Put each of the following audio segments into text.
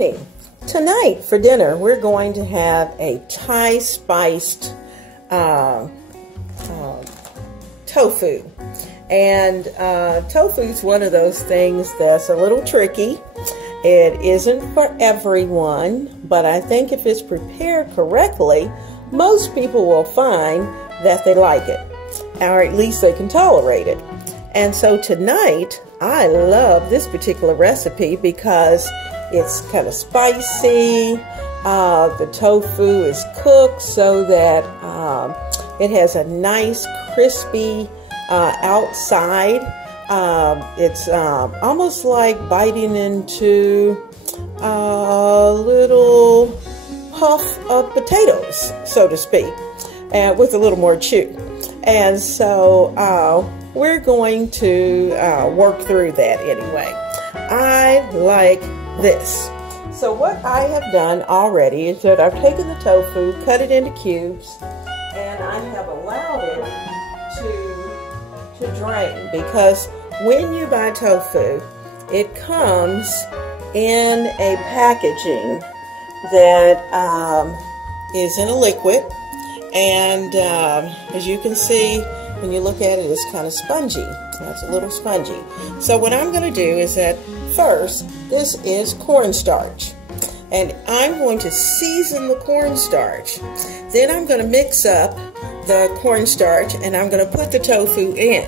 evening. Tonight for dinner we're going to have a Thai spiced tofu. And tofu is one of those things that's a little tricky. It isn't for everyone, but I think if it's prepared correctly, most people will find that they like it, or at least they can tolerate it. And so tonight, I love this particular recipe because it's kind of spicy. The tofu is cooked so that it has a nice crispy outside. It's almost like biting into a little puff of potatoes, so to speak, and with a little more chew. And so we're going to work through that anyway. I like this. So what I have done already is that I've taken the tofu, cut it into cubes, and I have allowed it to drain, because when you buy tofu, it comes in a packaging that is in a liquid, and as you can see, when you look at it, it's kind of spongy. It's a little spongy. So what I'm going to do is that first, this is cornstarch, and I'm going to season the cornstarch. Then I'm going to mix up the cornstarch, and I'm going to put the tofu in.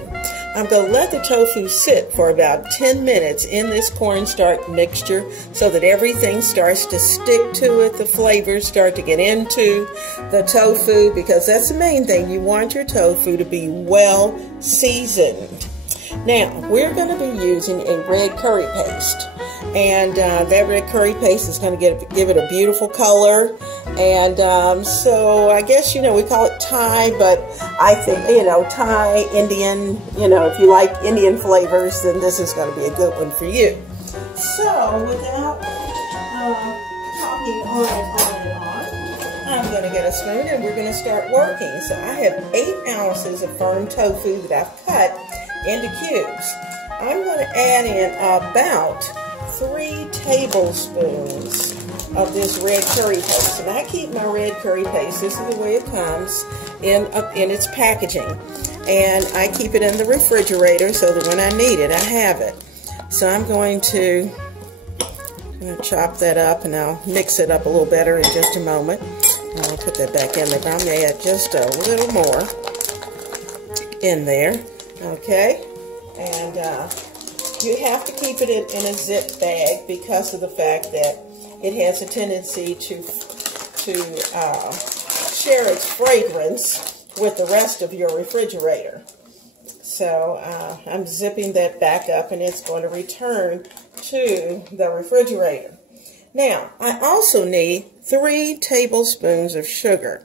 I'm going to let the tofu sit for about 10 minutes in this cornstarch mixture so that everything starts to stick to it. The flavors start to get into the tofu, because that's the main thing. You want your tofu to be well seasoned. Now, we're going to be using a red curry paste. And that red curry paste is going to give it a beautiful color. And so I guess, we call it Thai, but I think, Thai, Indian, if you like Indian flavors, then this is going to be a good one for you. So without talking on, I'm going to get a spoon and we're going to start working. So I have 8 ounces of firm tofu that I've cut into cubes. I'm going to add in about 3 tablespoons of this red curry paste. And I keep my red curry paste, this is the way it comes in its packaging. And I keep it in the refrigerator so that when I need it, I have it. So I'm going to chop that up, and I'll mix it up a little better in just a moment. And I'll put that back in there, but I'm going to add just a little more in there. Okay, and you have to keep it in a zip bag because of the fact that it has a tendency to share its fragrance with the rest of your refrigerator. So I'm zipping that back up, and it's going to return to the refrigerator. Now, I also need 3 tablespoons of sugar.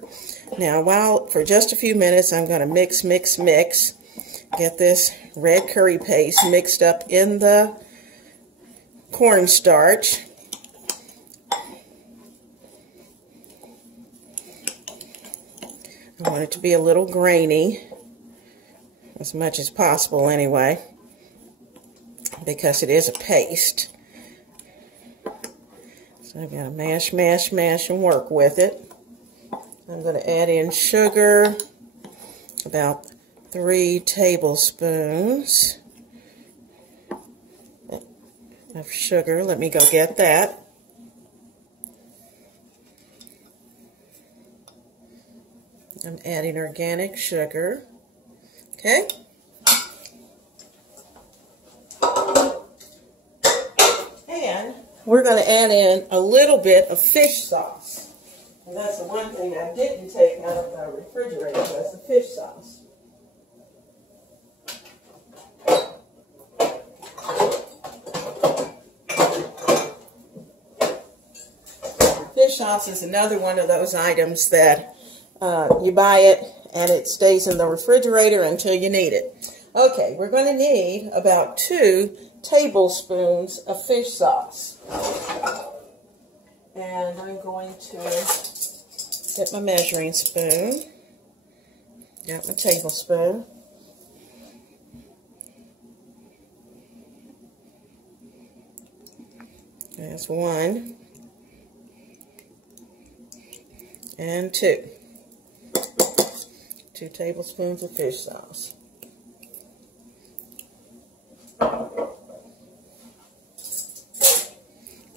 Now, for just a few minutes, I'm going to mix. Get this red curry paste mixed up in the cornstarch. I want it to be a little grainy, as much as possible anyway, because it is a paste. So I've got to mash, and work with it. I'm going to add in sugar, about 3 tablespoons of sugar. Let me go get that. I'm adding organic sugar. Okay. And we're going to add in a little bit of fish sauce. And that's the one thing I didn't take out of the refrigerator, was the fish sauce. Fish sauce is another one of those items that you buy it and it stays in the refrigerator until you need it. Okay, we're going to need about 2 tablespoons of fish sauce. And I'm going to get my measuring spoon. Got my tablespoon. That's 1. and 2 tablespoons of fish sauce.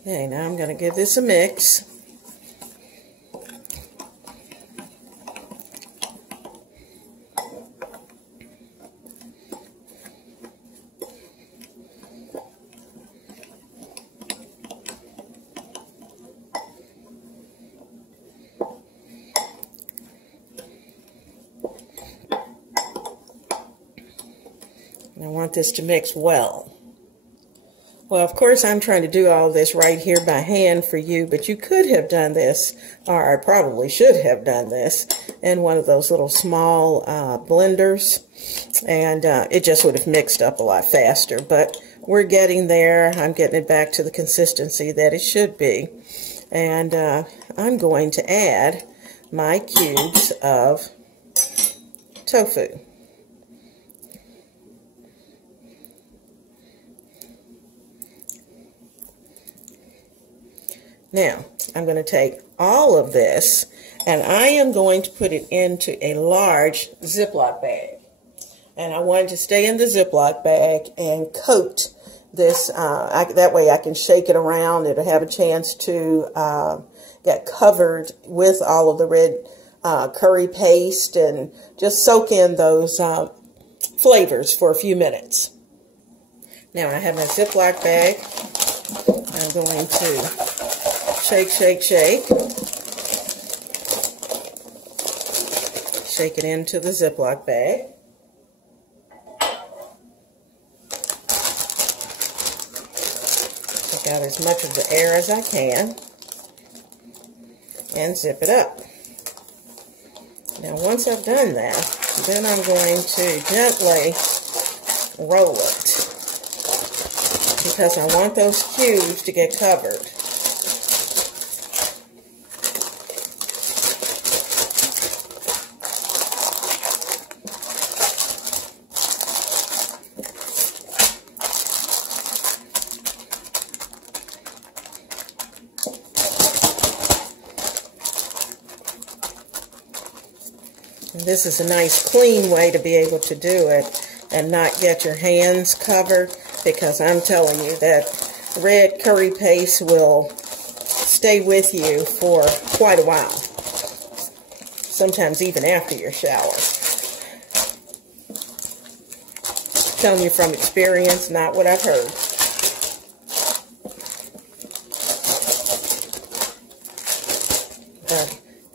Okay, now I'm going to give this a mix. I want this to mix well. Well, of course, I'm trying to do all this right here by hand for you, but you could have done this, or I probably should have done this, in one of those little small blenders, and it just would have mixed up a lot faster. But we're getting there. I'm getting it back to the consistency that it should be. And I'm going to add my cubes of tofu. Now, I'm going to take all of this, and I am going to put it into a large Ziploc bag. And I want it to stay in the Ziploc bag and coat this. That way I can shake it around. It'll have a chance to get covered with all of the red curry paste and just soak in those flavors for a few minutes. Now, I have my Ziploc bag. I'm going to shake, shake, shake. Shake it into the Ziploc bag. Take out as much of the air as I can. And zip it up. Now, once I've done that, then I'm going to gently roll it, because I want those cubes to get covered. And this is a nice clean way to be able to do it and not get your hands covered, because I'm telling you that red curry paste will stay with you for quite a while, sometimes even after your shower. I'm telling you from experience, not what I've heard.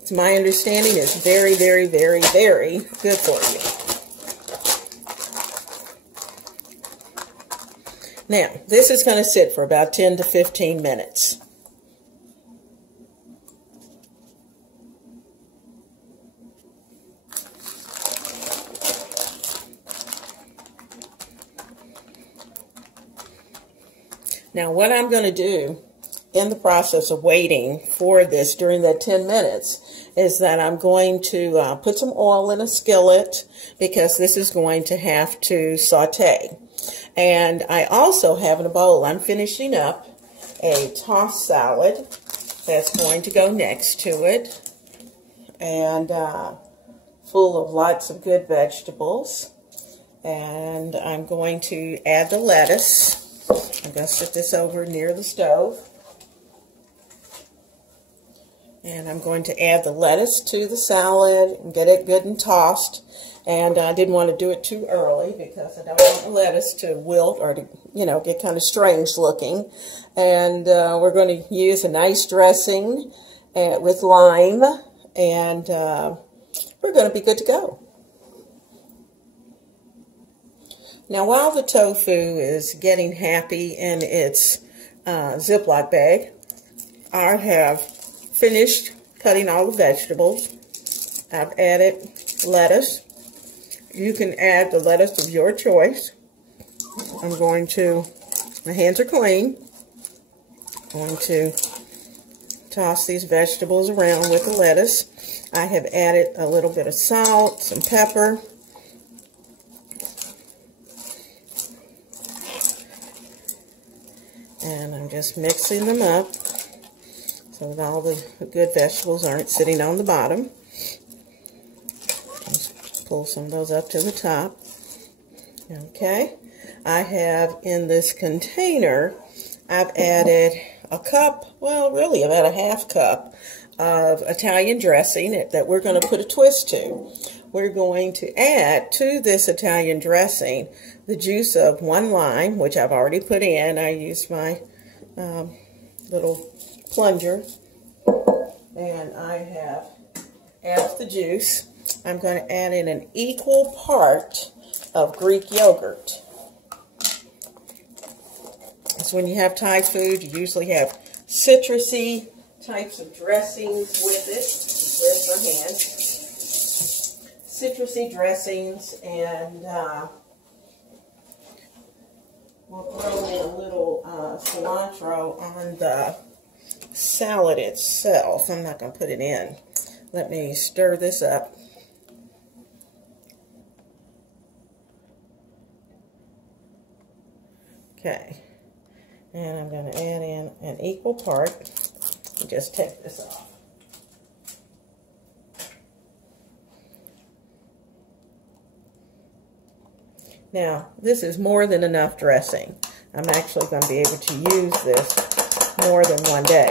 It's my understanding it's very, very, very, very good for you. Now, this is going to sit for about 10 to 15 minutes. Now, what I'm going to do in the process of waiting for this during that 10 minutes is that I'm going to put some oil in a skillet, because this is going to have to saute. And I also have in a bowl, I'm finishing up a tossed salad that's going to go next to it, and full of lots of good vegetables. And I'm going to add the lettuce. I'm going to sit this over near the stove. And I'm going to add the lettuce to the salad and get it good and tossed. And I didn't want to do it too early, because I don't want the lettuce to wilt or to, get kind of strange looking. And we're going to use a nice dressing with lime, and we're going to be good to go. Now, while the tofu is getting happy in its Ziploc bag, I have finished cutting all the vegetables. I've added lettuce. You can add the lettuce of your choice. My hands are clean. I'm going to toss these vegetables around with the lettuce. I have added a little bit of salt, some pepper, and I'm just mixing them up so that all the good vegetables aren't sitting on the bottom. Just pull some of those up to the top. Okay, I have in this container, I've added a cup, well, really about a half cup of Italian dressing that we're going to put a twist to. We're going to add to this Italian dressing the juice of 1 lime, which I've already put in. I used my little plunger, and I have added the juice. I'm going to add in an equal part of Greek yogurt. So when you have Thai food, you usually have citrusy types of dressings with it. There's my hand. Citrusy dressings, and we'll throw in a little cilantro on the salad itself. I'm not going to put it in. Let me stir this up. Okay, and I'm going to add in an equal part and just take this off. Now, this is more than enough dressing. I'm actually going to be able to use this more than one day.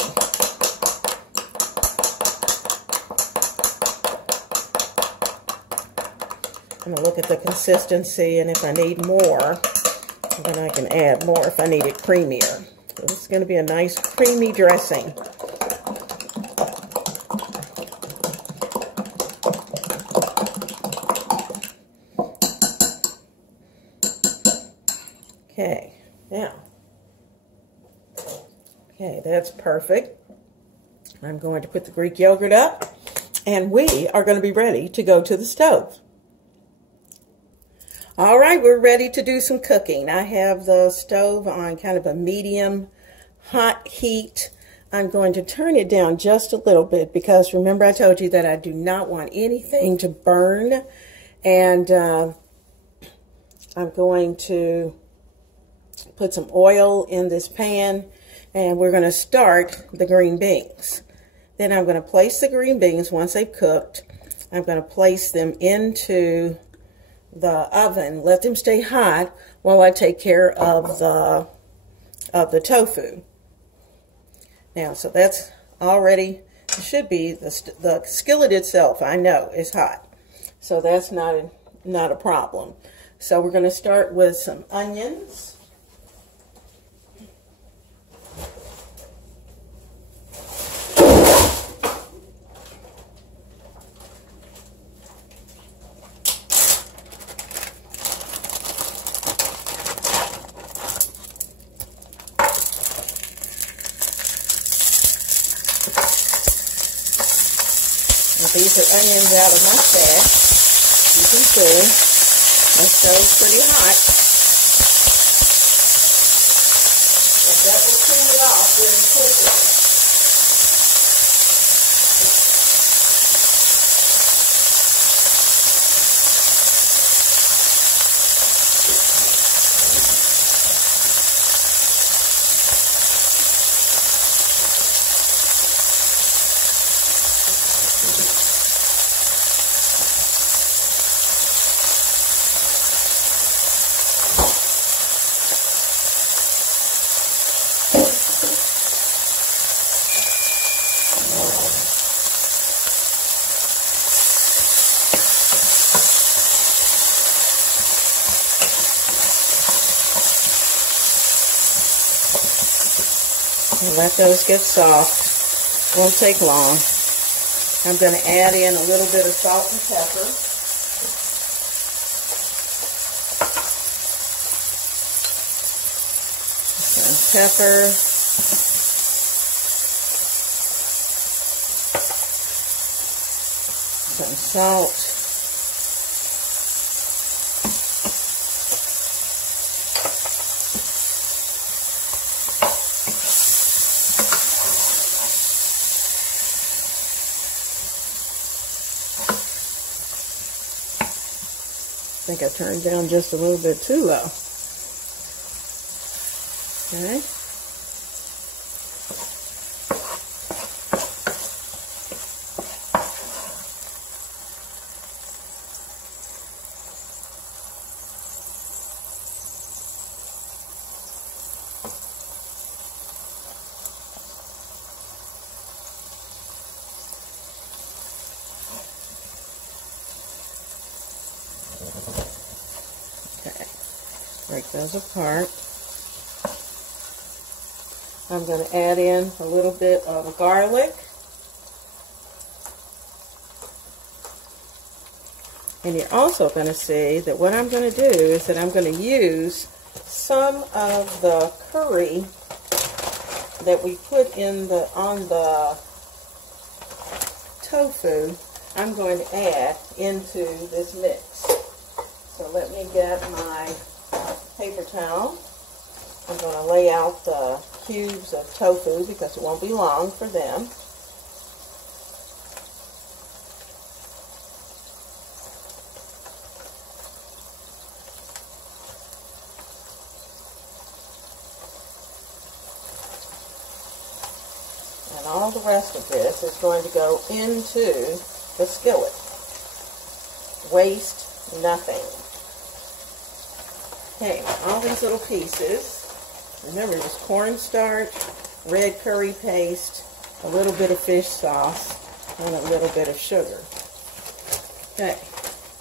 I'm going to look at the consistency, and if I need more, then I can add more if I need it creamier. So this is going to be a nice creamy dressing. Okay, now, okay, that's perfect. I'm going to put the Greek yogurt up, and we are going to be ready to go to the stove. All right, we're ready to do some cooking. I have the stove on kind of a medium hot heat. I'm going to turn it down just a little bit because remember I told you that I do not want anything to burn. And I'm going to put some oil in this pan, and we're going to start the green beans. Then I'm going to place the green beans once they've cooked. I'm going to place them into the oven, let them stay hot while I take care of the tofu. Now, so that's already, should be, the skillet itself, I know, is hot. So that's not a problem. So we're going to start with some onions. These are onions out of my stash. You can see my stove's pretty hot. But that will cool it off very quickly. Let those get soft. Won't take long. I'm going to add in a little bit of salt and pepper. Some pepper. Some salt. I think I turned down just a little bit too low. Okay. Break those apart. I'm going to add in a little bit of garlic. And you're also going to see that what I'm going to do is that I'm going to use some of the curry that we put in on the tofu. I'm going to add into this mix. So let me get my paper towel. I'm going to lay out the cubes of tofu because it won't be long for them. And all the rest of this is going to go into the skillet. Waste nothing. Okay, all these little pieces. Remember, just cornstarch, red curry paste, a little bit of fish sauce, and a little bit of sugar. Okay,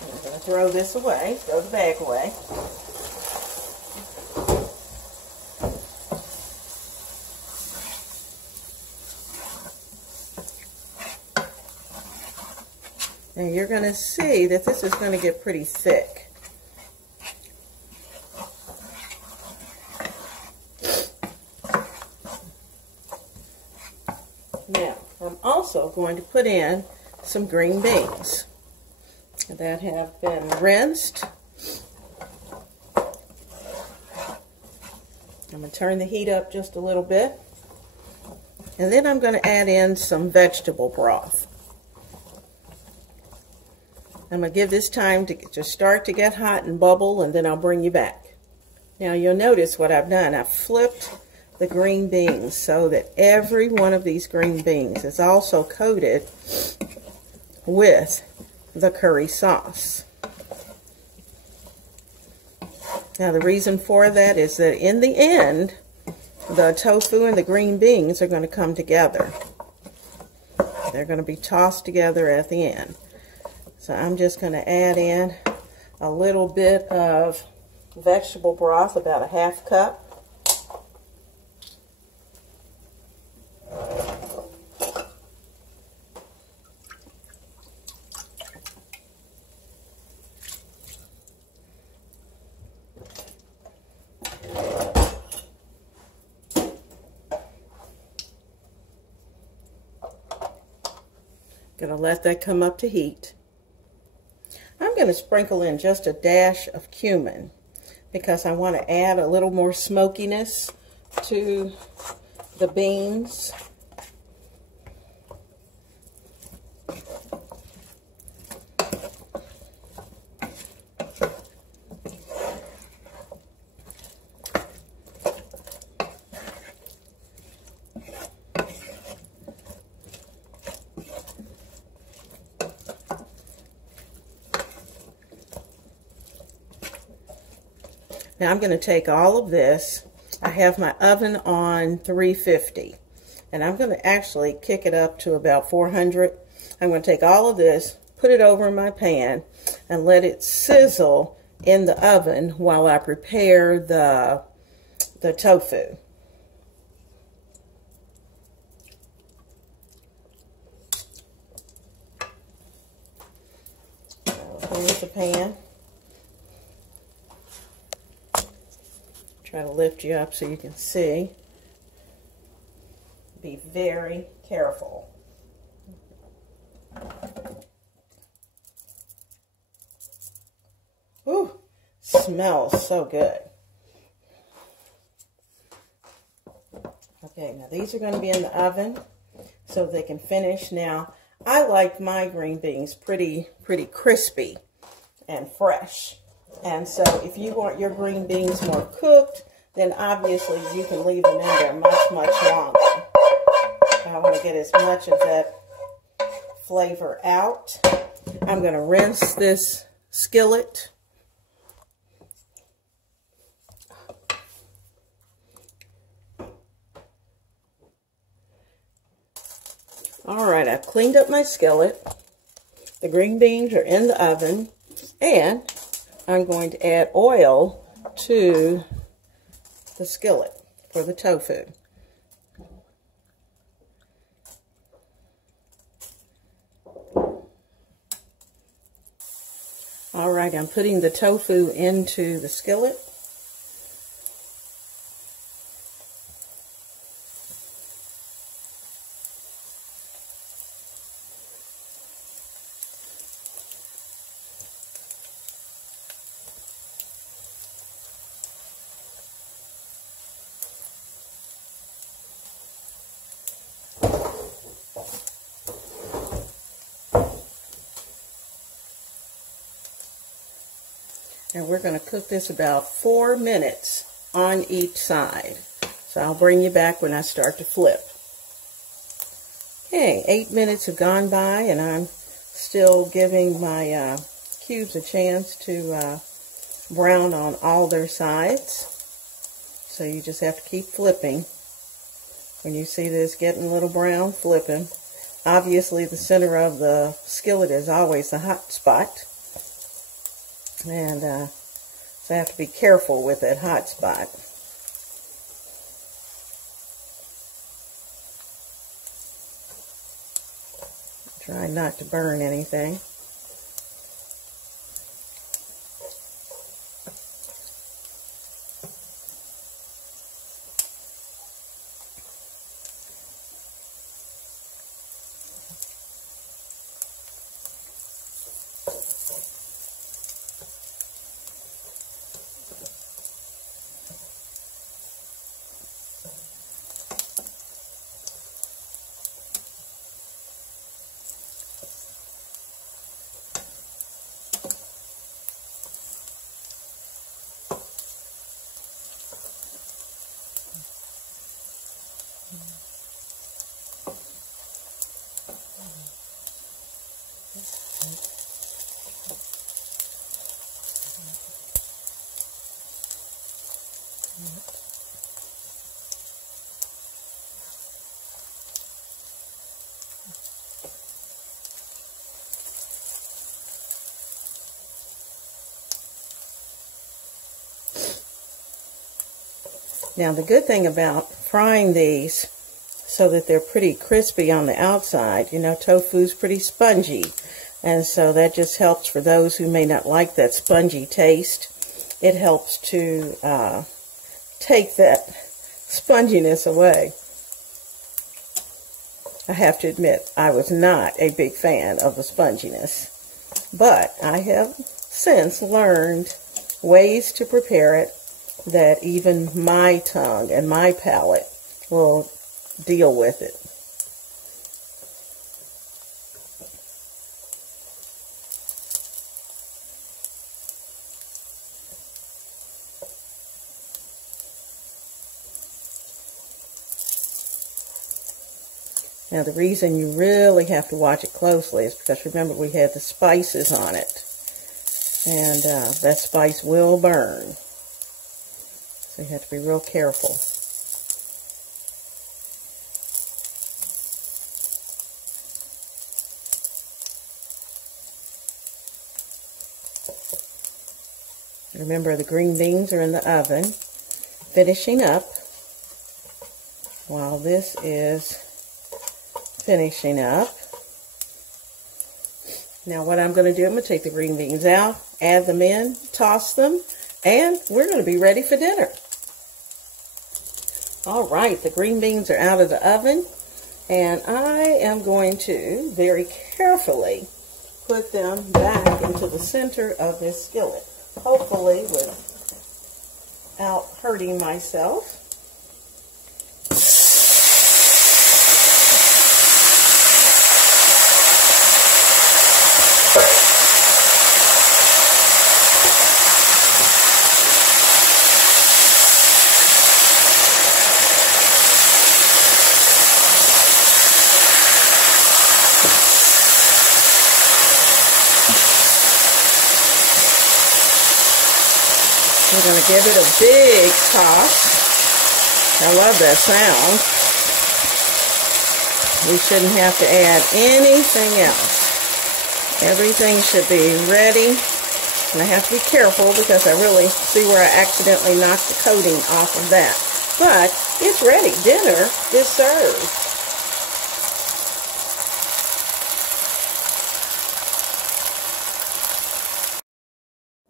I'm going to throw this away, throw the bag away. And you're going to see that this is going to get pretty thick. Now, I'm also going to put in some green beans that have been rinsed. I'm going to turn the heat up just a little bit. And then I'm going to add in some vegetable broth. I'm going to give this time to start to get hot and bubble, and then I'll bring you back. Now you'll notice what I've done. I've flipped the green beans so that every one of these green beans is also coated with the curry sauce. Now the reason for that is that in the end, the tofu and the green beans are going to come together. They're going to be tossed together at the end. So I'm just going to add in a little bit of vegetable broth, about a half cup. Gonna let that come up to heat. I'm going to sprinkle in just a dash of cumin because I want to add a little more smokiness to the beans. Now I'm going to take all of this. I have my oven on 350, and I'm going to actually kick it up to about 400. I'm going to take all of this, put it over in my pan, and let it sizzle in the oven while I prepare the tofu. Here's the pan. Try to lift you up so you can see. Be very careful. Ooh, smells so good. Okay, now these are going to be in the oven so they can finish. Now, I like my green beans pretty crispy and fresh. And so if you want your green beans more cooked, then obviously you can leave them in there much longer. I want to get as much of that flavor out. I'm going to rinse this skillet. All right, I've cleaned up my skillet. The green beans are in the oven, and I'm going to add oil to the skillet for the tofu. All right, I'm putting the tofu into the skillet. And we're going to cook this about 4 minutes on each side. So I'll bring you back when I start to flip. Okay, 8 minutes have gone by and I'm still giving my cubes a chance to brown on all their sides. So you just have to keep flipping. When you see this getting a little brown, flipping. Obviously the center of the skillet is always the hot spot. And so I have to be careful with that hot spot. Try not to burn anything. Now the good thing about frying these so that they're pretty crispy on the outside, you know, tofu's pretty spongy, and so that just helps for those who may not like that spongy taste. It helps to take that sponginess away. I have to admit, I was not a big fan of the sponginess, but I have since learned ways to prepare it that even my tongue and my palate will deal with it. Now the reason you really have to watch it closely is because remember we had the spices on it, and that spice will burn. So you have to be real careful. Remember, the green beans are in the oven, finishing up while this is finishing up. Now what I'm going to do, I'm going to take the green beans out, add them in, toss them, and we're going to be ready for dinner. All right, the green beans are out of the oven, and I am going to very carefully put them back into the center of this skillet, hopefully without hurting myself. We're going to give it a big toss. I love that sound. We shouldn't have to add anything else. Everything should be ready And I have to be careful because I really see where I accidentally knocked the coating off of that. But it's ready. Dinner is served.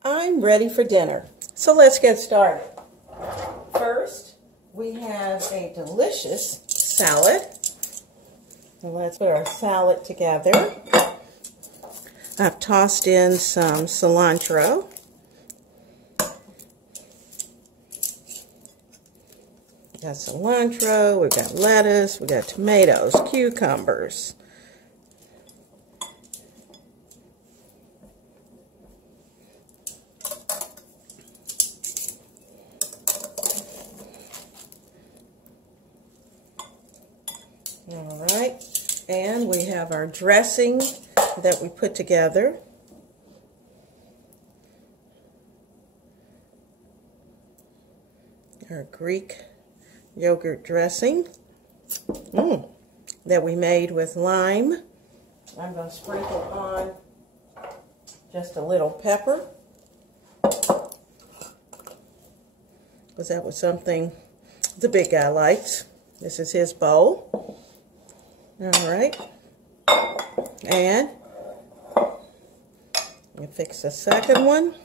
I'm ready for dinner. So let's get started. First, we have a delicious salad. And let's put our salad together. I've tossed in some cilantro. We've got cilantro, we've got lettuce, we've got tomatoes, cucumbers. All right, and we have our dressing that we put together. Our Greek yogurt dressing that we made with lime. I'm going to sprinkle on just a little pepper, because that was something the big guy likes. This is his bowl. All right, and you fix the second one.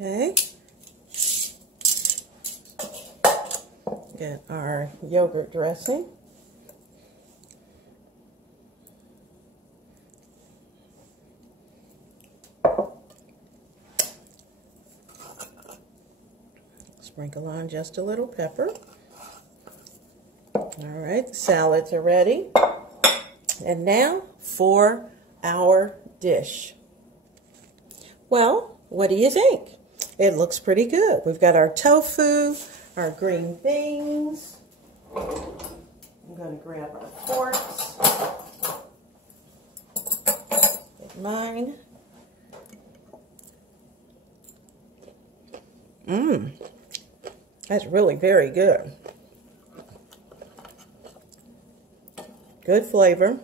Okay. Get our yogurt dressing. Sprinkle on just a little pepper. All right, the salads are ready. And now for our dish. Well, what do you think? It looks pretty good. We've got our tofu, our green beans. I'm going to grab our forks. Get mine. That's really very good. Good flavor.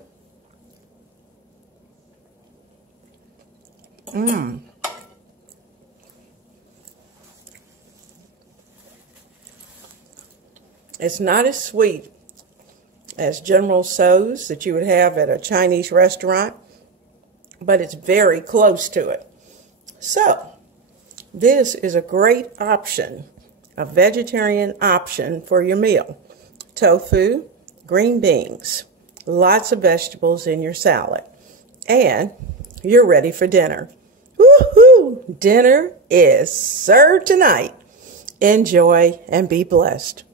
It's not as sweet as General Tso's that you would have at a Chinese restaurant, but it's very close to it. So, this is a great option, a vegetarian option for your meal. Tofu, green beans, lots of vegetables in your salad, and you're ready for dinner. Woohoo! Dinner is served tonight. Enjoy and be blessed.